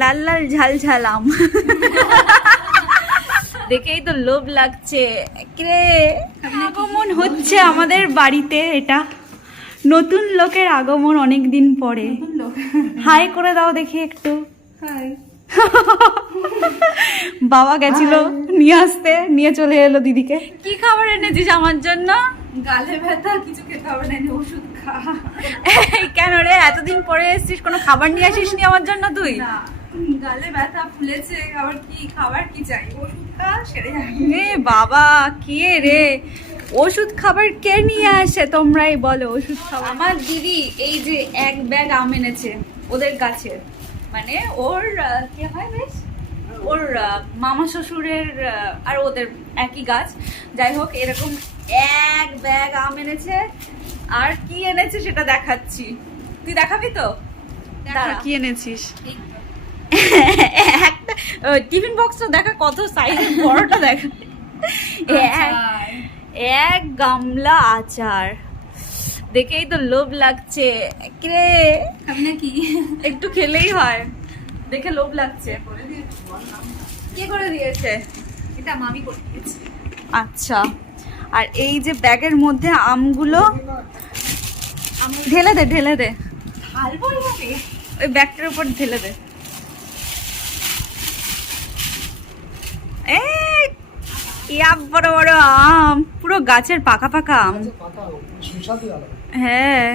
লাল লাল ঝাল ঝাল আম। দেখেই তো লোভ লাগছে। রে আগমন হচ্ছে আমাদের বাড়িতে, এটা নতুন লোকের আগমন অনেক দিন পরে। হাই করে দাও দেখি একটু। বাবা গেছিল নিয়ে আসতে, নিয়ে চলে এলো দিদিকে। কি খাবার এনেছিস আমার জন্য? গালে ব্যথা, কিছু খেতে হবে না, ওষুধ খা। কেন রে, এতদিন পরে এসেছিস, কোনো খাবার নিয়ে আসিস নি আমার জন্য তুই? না, গালে ব্যথা ফুলেছে, আবার কি খাবার কি চাই, ওষুধ খা সেরে যাবে। এ বাবা, কি রে, ওষুধ খাবার কে নিয়ে আসে? তোমরাই বলো ওষুধ খাবার। আমার দিদি এই যে এক ব্যাগ আম এনেছে ওদের গাছের, মানে ওর কি হয় বেশ, ওর মামা শ্বশুরের আর ওদের একই গাছ, যাই হোক এরকম এক ব্যাগ আম এনেছে। আর কি এনেছে সেটা দেখাচ্ছি, তুই দেখাবি তো? কি এনেছিস? একটা টিফিন বক্সটা দেখা, কত সাইজ বড়টা দেখা। এক গামলা আচার, দেখেই তো লোভ লাগছে। রে নাকি একটু খেলেই হয়, দেখে লোভ লাগছে। কে করে দিয়েছে? এটা মামি করে দিয়েছে। আচ্ছা, আর এই যে ব্যাগের মধ্যে আমগুলো ঢেলে দে, ঢেলে দে, ঢালবো এভাবে? ওই ব্যাগটার উপর ঢেলে দে। বড় বড় আম, পুরো গাছের পাকা পাকা আম। হ্যাঁ,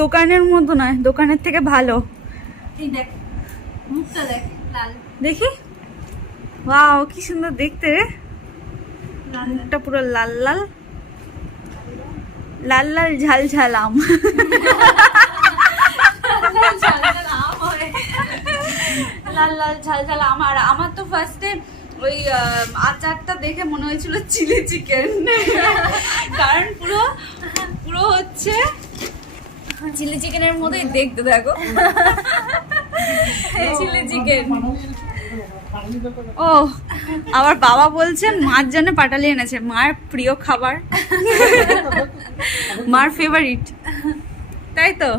দোকানের মতো নয়, দোকানের থেকে ভালো। এই দেখ, মুখটা দেখ, লাল দেখি, ওয়াও কি সুন্দর দেখতে রে, লাল। মুখটা পুরো লাল লাল, লাল লাল ঝাল ঝাল আম। লাল লাল ঝাল ঝাল আম। আর আমার তো ফার্স্টে ওই আচারটা দেখে মনে হয়েছিল চিলি চিকেন, কারণ পুরো পুরো হচ্ছে চিলি চিকেনের মতোই দেখতে, দেখো চিলি চিকেন। ও, আবার বাবা বলছে মার জন্য পাটালি এনেছে, মার প্রিয় খাবার, মার ফেভারিট, তাই তো?